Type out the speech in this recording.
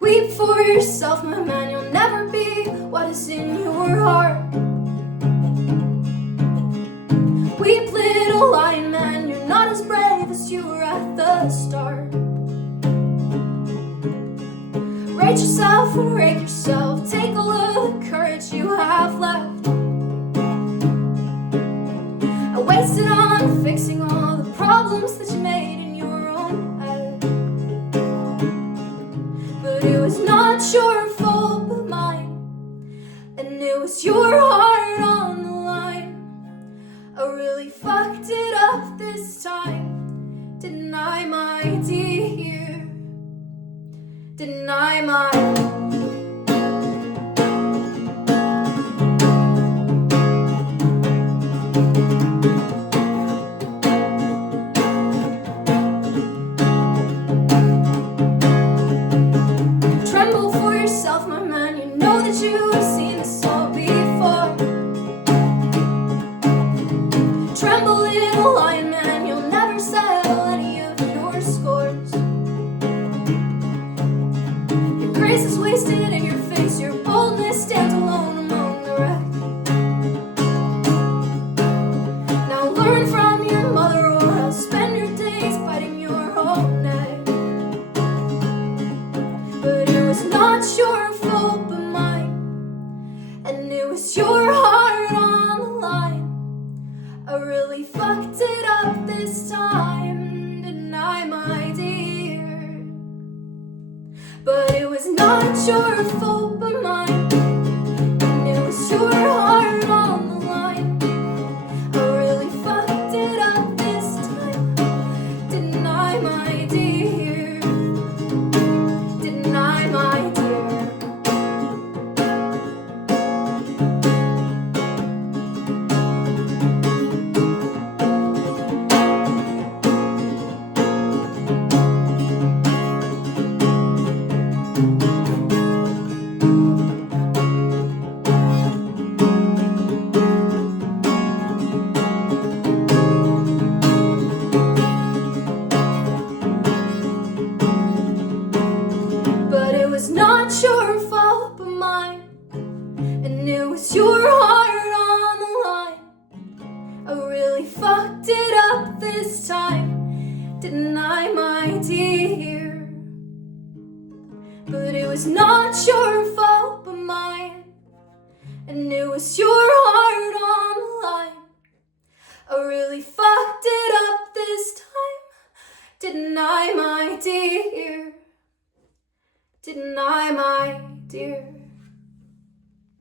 Weep for yourself, my man, you'll never be what is in your heart. Weep, little lion man, you're not as brave as you were at the start. Rage yourself and rake yourself, take all of the courage you have left. I wasted on fixing all the problems that you made in your own head. But it was not your fault but mine, and it was your heart on the line. I really fucked it up this time, didn't I, my dear? Didn't I, my... Tremble for yourself, my man, you know that you have seen this all before. Tremble, little lion man, you'll never settle any of your scores. Your grace is wasted in your face, your boldness stands alone among the wreck. Now learn from your mother, or else spend your days biting your own neck. But it was not your fault but mine, and it was your heart on the line. I really fucked it up this time, didn't I, my dear? But it was not your fault but mine, and it was your heart on the line. I really fucked it up this time, didn't I, my dear? Didn't I, my dear? But it was not your fault but mine, and it was your heart on the line. I really fucked it up this time, didn't I, my dear? But it was not your fault but mine, and it was your heart on the line. I really fucked it up this time, didn't I, my dear? Didn't I, my dear?